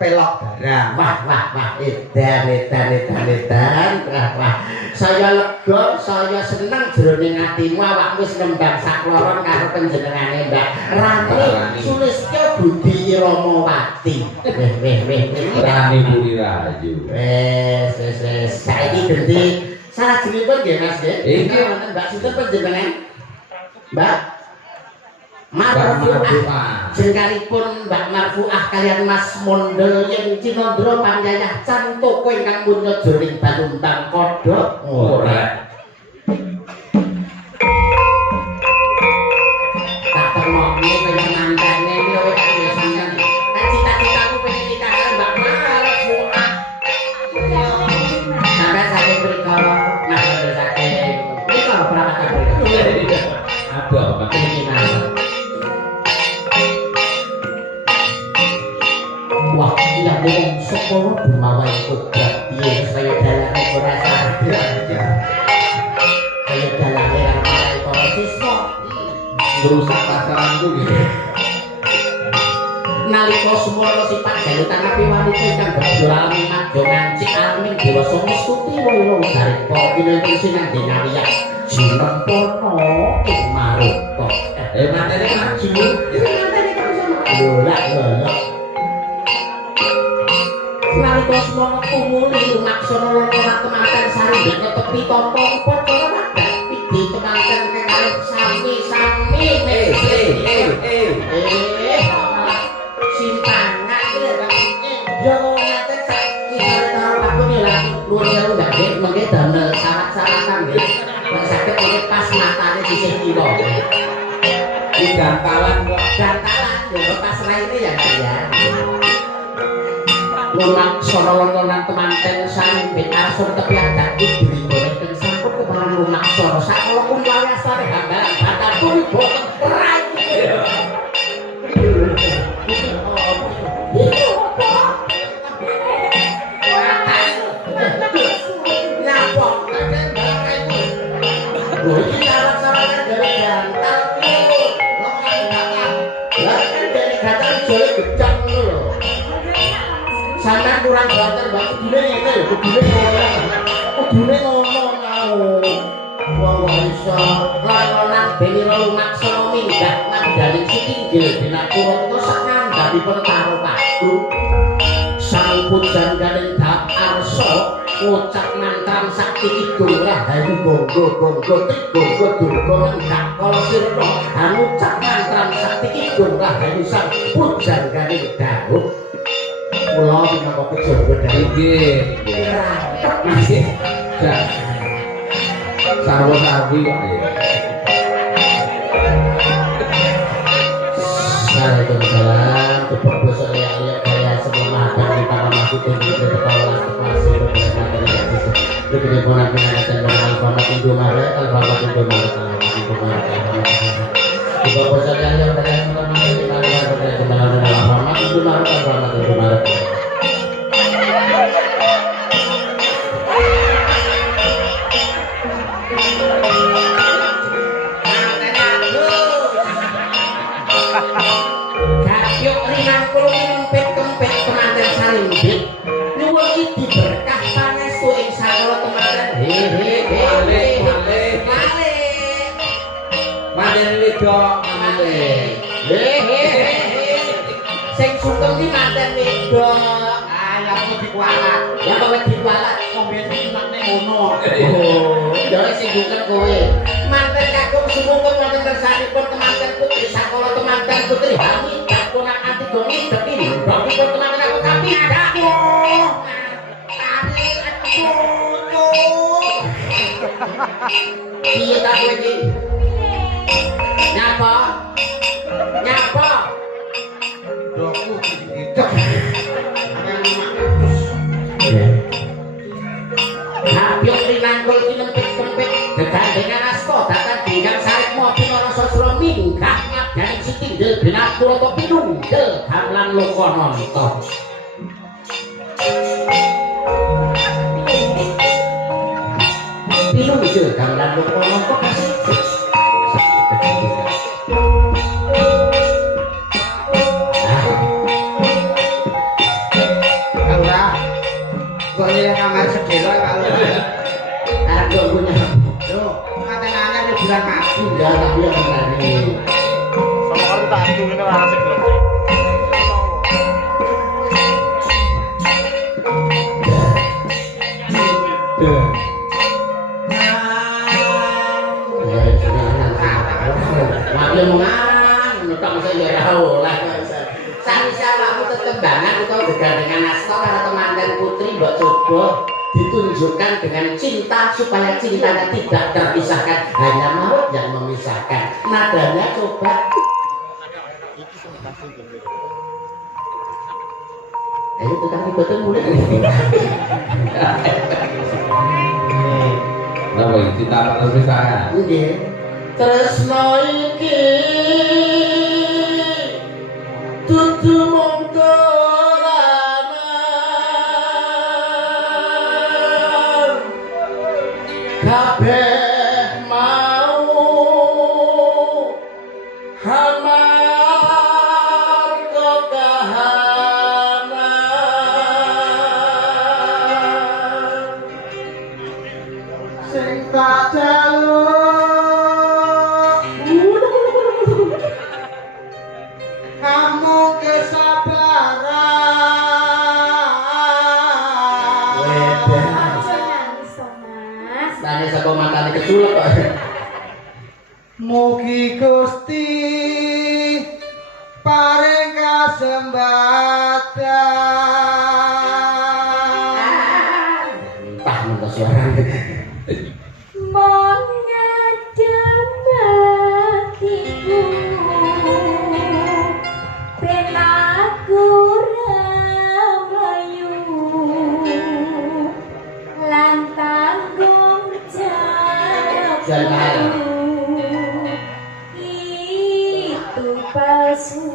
pelok darah. Wah, edan. Wah. Saya lega, saya seneng jroning atimu awakmu wis nembang sakloron karo panjenengane Mbak Rani Sulistya Budi Ramawati. Rani Budi Rayu. Wes. Saiki ganti salajengipun nggih Mas nggih. Inggih wonten Mbak sinten panjenengan? Mbak Marfuah. Jengkalipun Mbak Marfuah kalian Mas Mondel yang Cinandra Panyayah Can toko ingkang punya joring Baluntang Kodok ora. Tak temokne pengen mantene iki kowe tak biasane. Cita-citaku pengen nikah karo Mbak Marfuah. Sampai saking mriko Mas Mondel saking mriko perangkat mriko. Ada apa keinginan? Wah, iya ngomong sekolah bermawa ikut iya saya dalane ora sadar aja. Saya dalane ora marai para siswa. Merusak pasaranku gitu. Nalika semua sifat jalutan api wanita ingkang berjualan ngajo nganci amin dewasa mistuti loro sariko kinenten sinan dinariya jinempono ing maruta. Materi maju. Materi kok sama. Lho. Nalika semono kumuli maksana loro temanten sarindene tepi tompong padha wadah pidi temanten kang sami-sami simpangan yo ngaten sak isore karo aku nilai luwih ndak nggih mengke damel syarat-syaratan nggih nek saged urip pas matane disih kiwa Iki gantalan kok. gantalan yo pas raine ya lumak sono-lononan temanten sami asor tepi adak diberi goreng dan sampun kepalan lumak sono sakala pun wae asare hambalan batal pun boten rai sampeyan kurang banter Mbak kudune ngene lho kudune ngomong mau wong iso lan benira lumaksana minggat mandhaling sitinggil dinaturana sak ngandhapipun karo padu sang pujanganing dap arsa ngucap mantra sakti kidul rahayu gonggo tigo durga menggak kala sirna ngucap mantra sakti kidul rahayu sang pujanganing dawuh kula minangka pejabat dari Nggih. nggih. Sarwa-sarwi kok ya. Waalaikumsalam. Tepuk basa liya-liya kaya sebelum makan kita mamaku tinggi di kepala masih berbeda dari sisi. Begini ponak pinangan dan alfama pintu maret, alfama pintu maret. Tepuk basa liya-liya kaya sebelum makan kita alfama pintu maret, alfama pintu maret. Gabyuk 50 kempet temanten sarimbit nyuwun iki berkah pangestu ing sakala temanten Manjen wedok sing sungkem iki manten wedok ya kok dikualat ya kok dikualat ngombe makne ngono ya sing sungkem kowe manten kagum sumungkem wonten kersanipun temanten putri sakala temanten putri kami kakunak ati dongi depin bakipun temanten aku tapi adaku piye ta kowe iki nyapa Nyapa? Doku gitu. Habyong rinangkul kinempit-kempit gegandengan asto datang dinggang sarik mopi orang sosro minggah ngabdaning sitinggel binatur atau pinunggel gamlan loko nonton pinunggel gamlan loko nonton kasih Aura. Kok nyilih kamar sedelo kalau. anak gue punya Loh, ngaten anak di bulan madu. ya tapi yang berani Sama orang tak ini lah asik loh. Wakil menang, menurut saya ya tahu lah. Sani siapa aku tetembangan atau dengan astor atau mantan putri mbak coba ditunjukkan dengan cinta supaya cintanya tidak terpisahkan, hanya maut yang memisahkan. Nadanya coba. Ayo tukang ribetnya mulai. Kenapa ini cinta apa terpisah? Nggih. Tresno iki dudu mung dolanan. Kabeh mau hamarga kahanan. Sing tak jaluk kamu kesabaran. Wede. Aja nangis toh, Mas. Tanya saka matane keculek kok. Mugi Gusti paring kasembatan. Entah mentos suarane. Mon ngadem hatiku, ben aku rahayu, lan tanggung jawabku itu palsu.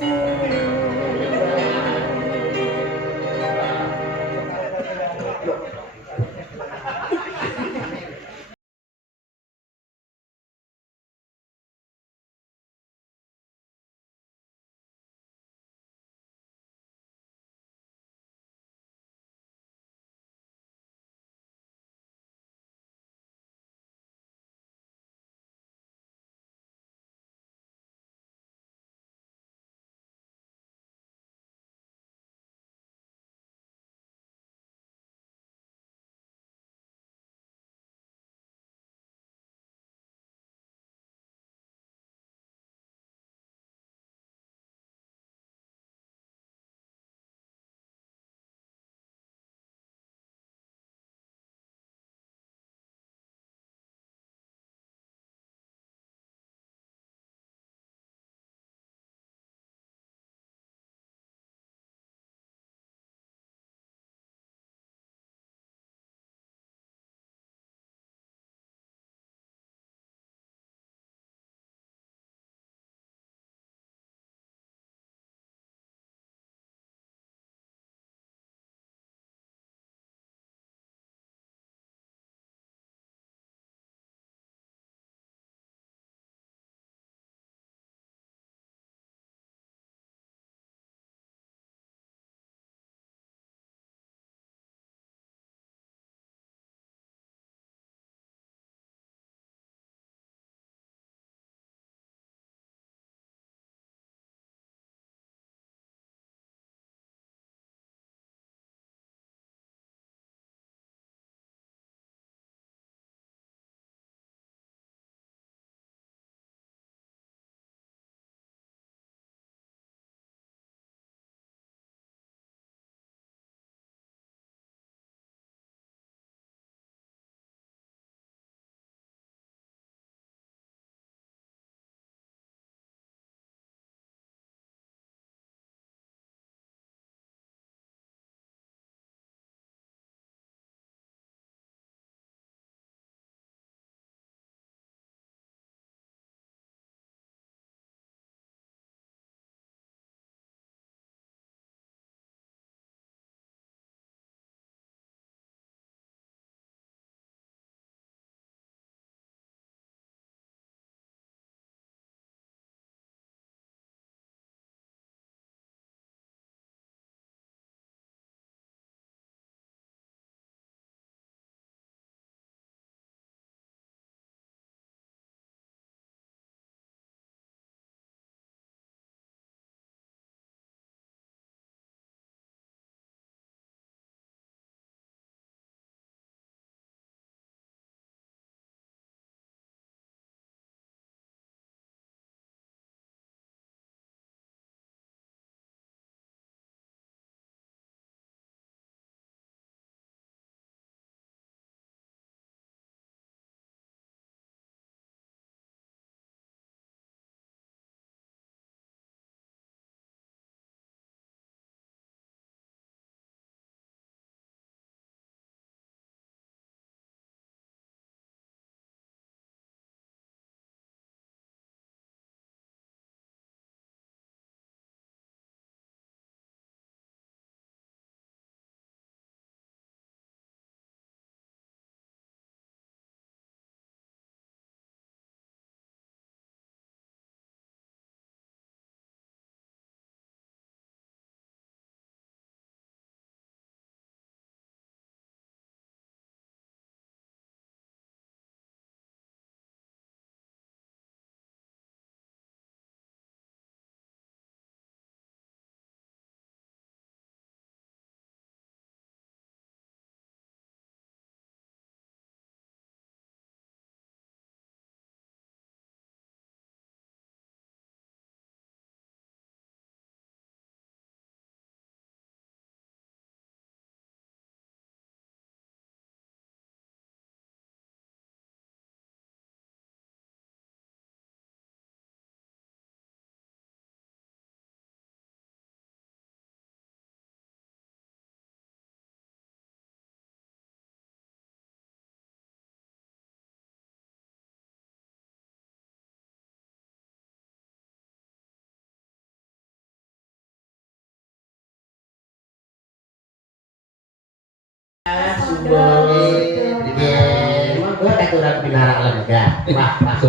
Emang gue tak kurang pinarak lega. Wah,